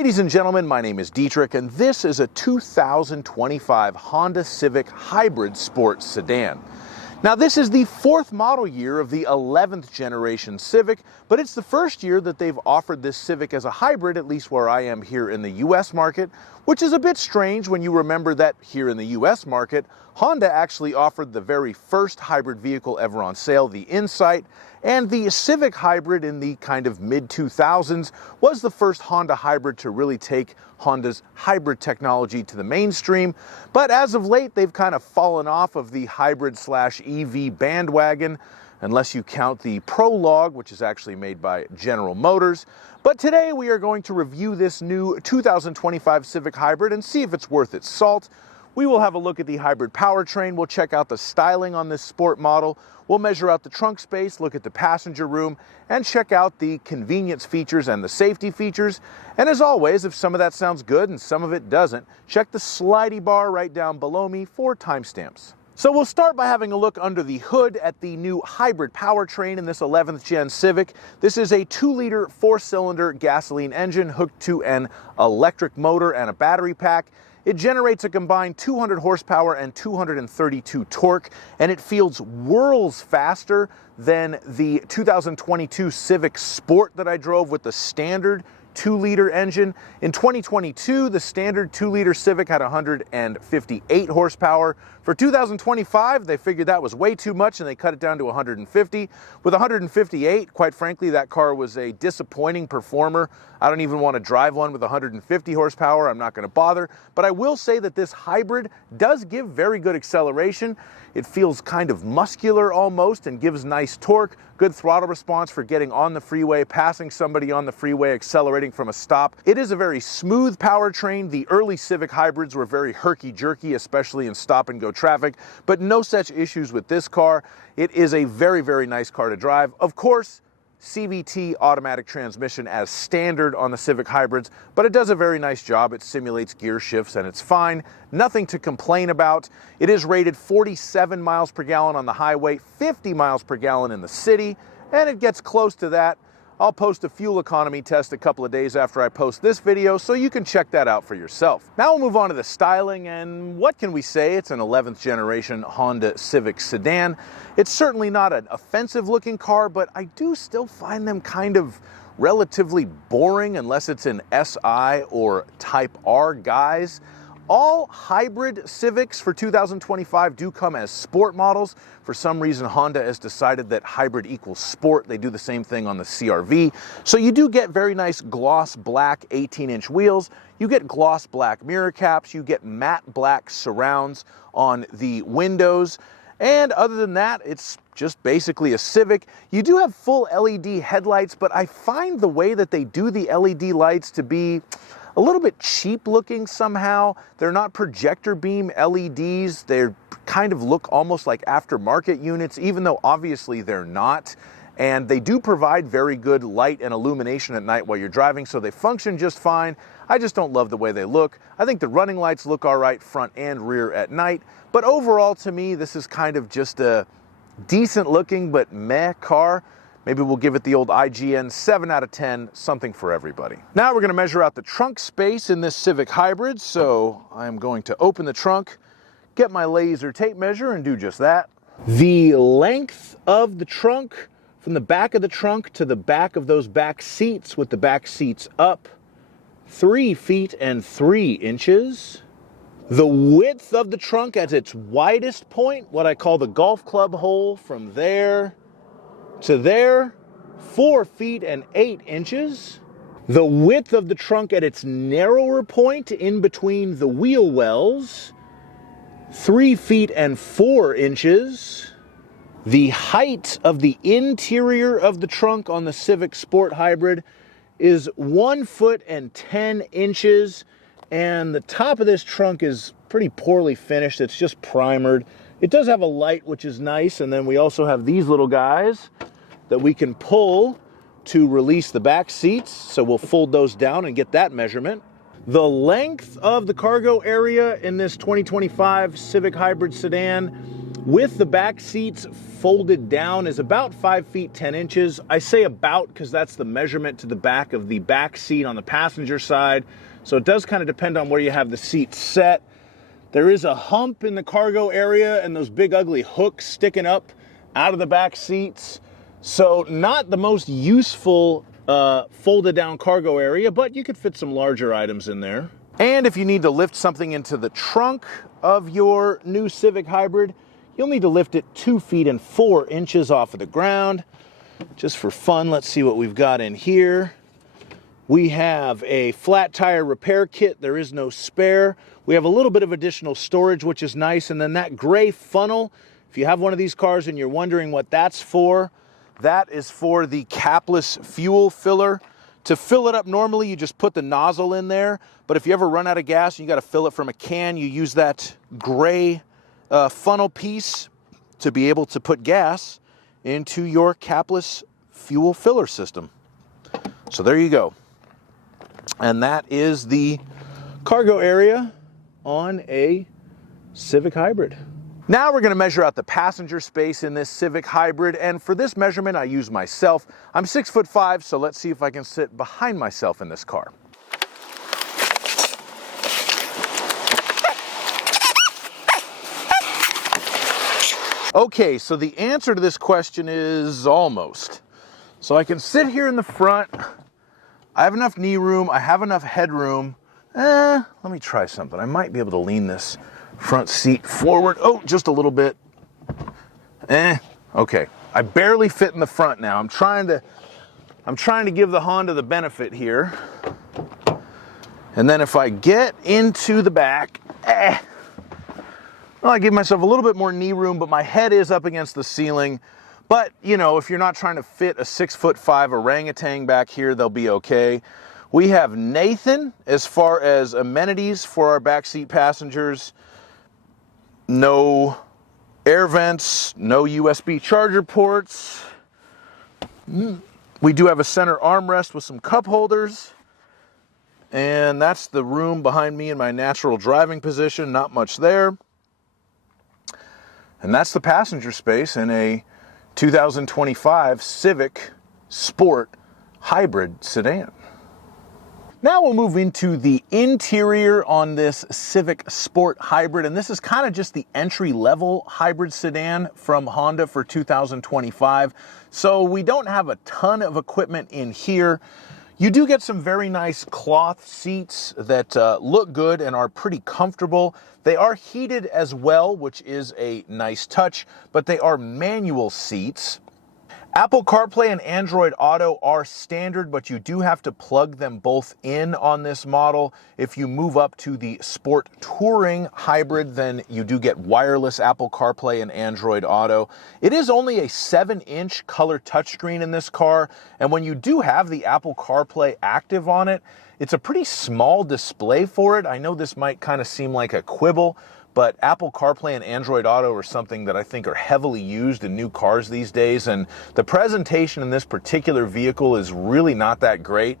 Ladies and gentlemen, my name is Dietrich, and this is a 2025 Honda Civic Hybrid Sport Sedan. Now, this is the fourth model year of the 11th generation Civic, but it's the first year that they've offered this Civic as a hybrid, at least where I am here in the US market, which is a bit strange when you remember that here in the US market, Honda actually offered the very first hybrid vehicle ever on sale, the Insight, and the Civic Hybrid in the kind of mid-2000s was the first Honda hybrid to really take Honda's hybrid technology to the mainstream. But as of late, they've kind of fallen off of the hybrid/EV bandwagon, unless you count the Prologue, which is actually made by General Motors. But today we are going to review this new 2025 Civic Hybrid and see if it's worth its salt. We will have a look at the hybrid powertrain, we'll check out the styling on this sport model, we'll measure out the trunk space, look at the passenger room, and check out the convenience features and the safety features. And as always, if some of that sounds good and some of it doesn't, check the slidey bar right down below me for timestamps. So we'll start by having a look under the hood at the new hybrid powertrain in this 11th gen Civic. This is a 2-liter 4-cylinder gasoline engine hooked to an electric motor and a battery pack. It generates a combined 200 horsepower and 232 torque, and it feels worlds faster than the 2022 Civic Sport that I drove with the standard 2-liter engine. In 2022, the standard 2-liter Civic had 158 horsepower. For 2025, they figured that was way too much and they cut it down to 150. With 158, quite frankly, that car was a disappointing performer. I don't even want to drive one with 150 horsepower. I'm not going to bother. But I will say that this hybrid does give very good acceleration. It feels kind of muscular almost and gives nice torque, good throttle response for getting on the freeway, passing somebody on the freeway, accelerating from a stop. It is a very smooth powertrain. The early Civic hybrids were very herky-jerky, especially in stop-and-go traffic, but no such issues with this car. It is a very, very nice car to drive. Of course, CVT automatic transmission as standard on the Civic hybrids, but it does a very nice job. It simulates gear shifts and it's fine. Nothing to complain about. It is rated 47 miles per gallon on the highway, 50 miles per gallon in the city, and it gets close to that. I'll post a fuel economy test a couple of days after I post this video, so you can check that out for yourself. Now we'll move on to the styling, and what can we say? It's an 11th generation Honda Civic sedan. It's certainly not an offensive looking car, but I do still find them kind of relatively boring unless it's an SI or Type R guise. All hybrid Civics for 2025 do come as sport models. For some reason, Honda has decided that hybrid equals sport. They do the same thing on the CR-V. So you do get very nice gloss black 18-inch wheels. You get gloss black mirror caps. You get matte black surrounds on the windows. And other than that, it's just basically a Civic. You do have full LED headlights, but I find the way that they do the LED lights to be a little bit cheap looking somehow. They're not projector beam LEDs. They kind of look almost like aftermarket units, even though obviously they're not. And they do provide very good light and illumination at night while you're driving, so they function just fine. I just don't love the way they look. I think the running lights look all right front and rear at night. But overall, to me, this is kind of just a decent looking but meh car. Maybe we'll give it the old IGN 7 out of 10, something for everybody. Now we're going to measure out the trunk space in this Civic Hybrid. So I'm going to open the trunk, get my laser tape measure, and do just that. The length of the trunk from the back of the trunk to the back of those back seats with the back seats up, 3 feet and 3 inches. The width of the trunk at its widest point, what I call the golf club hole, from there to there, 4 feet and 8 inches. The width of the trunk at its narrower point in between the wheel wells, 3 feet and 4 inches. The height of the interior of the trunk on the Civic Sport Hybrid is 1 foot and 10 inches. And the top of this trunk is pretty poorly finished. It's just primered. It does have a light, which is nice. And then we also have these little guys that we can pull to release the back seats. So we'll fold those down and get that measurement. The length of the cargo area in this 2025 Civic Hybrid sedan With the back seats folded down is about 5 feet 10 inches. I say about because that's the measurement to the back of the back seat on the passenger side. So it does kind of depend on where you have the seat set. There is a hump in the cargo area and those big ugly hooks sticking up out of the back seats. So not the most useful folded down cargo area, but you could fit some larger items in there. And if you need to lift something into the trunk of your new Civic Hybrid, you'll need to lift it 2 feet and 4 inches off of the ground. Just for fun, let's see what we've got in here. We have a flat tire repair kit. There is no spare. We have a little bit of additional storage, which is nice. And then that gray funnel, if you have one of these cars and you're wondering what that's for, that is for the capless fuel filler. To fill it up normally, you just put the nozzle in there. But if you ever run out of gas and you got to fill it from a can, you use that gray funnel piece to be able to put gas into your capless fuel filler system. So there you go. And that is the cargo area on a Civic Hybrid. Now we're going to measure out the passenger space in this Civic Hybrid, and for this measurement I use myself. I'm 6'5", so let's see if I can sit behind myself in this car. Okay, so the answer to this question is almost. So I can sit here in the front. I have enough knee room. I have enough headroom. Let me try something. I might be able to lean this front seat forward. Oh, just a little bit. Okay. I barely fit in the front now. I'm trying to give the Honda the benefit here. And then if I get into the back, well, I give myself a little bit more knee room, but my head is up against the ceiling. But, you know, if you're not trying to fit a 6'5" orangutan back here, they'll be okay. We have Nathan as far as amenities for our backseat passengers. No air vents, no USB charger ports. We do have a center armrest with some cup holders. And that's the room behind me in my natural driving position. Not much there. And that's the passenger space in a 2025 Civic Sport Hybrid sedan. Now we'll move into the interior on this Civic Sport Hybrid, and this is kind of just the entry-level hybrid sedan from Honda for 2025. So we don't have a ton of equipment in here. You do get some very nice cloth seats that look good and are pretty comfortable. They are heated as well, which is a nice touch, but they are manual seats. Apple CarPlay and Android Auto are standard, but you do have to plug them both in on this model. If you move up to the Sport Touring Hybrid, then you do get wireless Apple CarPlay and Android Auto. It is only a 7-inch color touchscreen in this car, and when you do have the Apple CarPlay active on it, it's a pretty small display for it. I know this might kind of seem like a quibble, but Apple CarPlay and Android Auto are something that I think are heavily used in new cars these days, and the presentation in this particular vehicle is really not that great.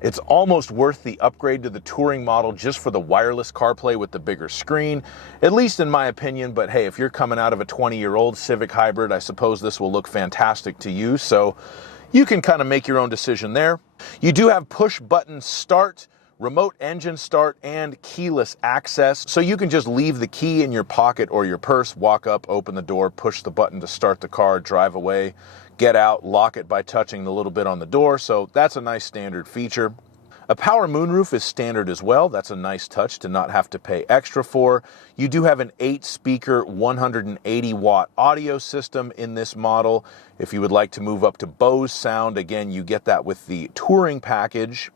It's almost worth the upgrade to the Touring model just for the wireless CarPlay with the bigger screen, at least in my opinion. But hey, if you're coming out of a 20-year-old Civic Hybrid, I suppose this will look fantastic to you, so you can kind of make your own decision there. You do have push-button start, remote engine start, and keyless access. So you can just leave the key in your pocket or your purse, walk up, open the door, push the button to start the car, drive away, get out, lock it by touching the little bit on the door. So that's a nice standard feature. A power moonroof is standard as well. That's a nice touch to not have to pay extra for. You do have an 8-speaker, 180-watt audio system in this model. If you would like to move up to Bose sound, again, you get that with the Touring package.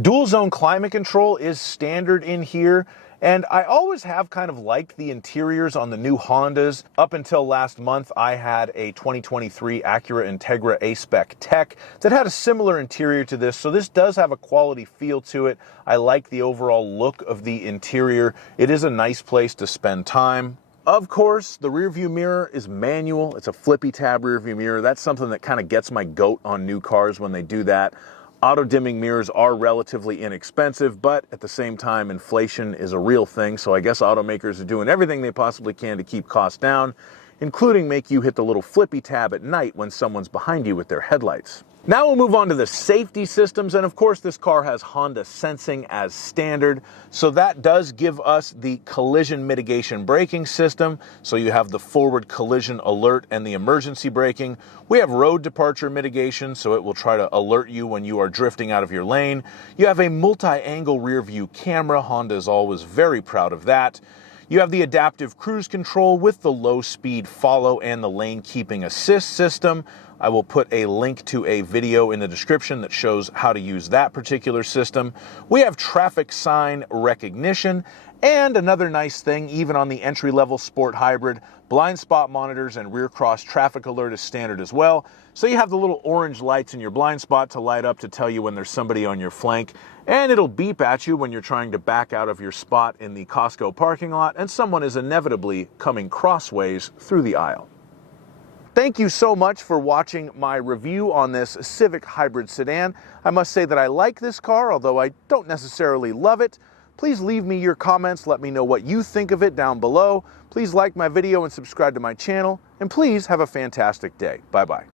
Dual zone climate control is standard in here, and I always have kind of liked the interiors on the new Hondas. Up until last month, I had a 2023 Acura Integra A-Spec Tech that had a similar interior to this, so this does have a quality feel to it. I like the overall look of the interior. It is a nice place to spend time. Of course, the rear view mirror is manual. It's a flippy tab rear view mirror. That's something that kind of gets my goat on new cars when they do that. Auto-dimming mirrors are relatively inexpensive, but at the same time, inflation is a real thing, so I guess automakers are doing everything they possibly can to keep costs down. including make you hit the little flippy tab at night when someone's behind you with their headlights. Now we'll move on to the safety systems, and of course this car has Honda sensing as standard, so that does give us the collision mitigation braking system, so you have the forward collision alert and the emergency braking. We have road departure mitigation, so it will try to alert you when you are drifting out of your lane. You have a multi-angle rear view camera. Honda is always very proud of that. You have the adaptive cruise control with the low speed follow and the lane keeping assist system. I will put a link to a video in the description that shows how to use that particular system. We have traffic sign recognition, and another nice thing, even on the entry-level sport hybrid, blind spot monitors and rear cross traffic alert is standard as well. So you have the little orange lights in your blind spot to light up to tell you when there's somebody on your flank, and it'll beep at you when you're trying to back out of your spot in the Costco parking lot and someone is inevitably coming crossways through the aisle. Thank you so much for watching my review on this Civic hybrid sedan. I must say that I like this car, although I don't necessarily love it. Please leave me your comments. Let me know what you think of it down below. Please like my video and subscribe to my channel. And please have a fantastic day. Bye-bye.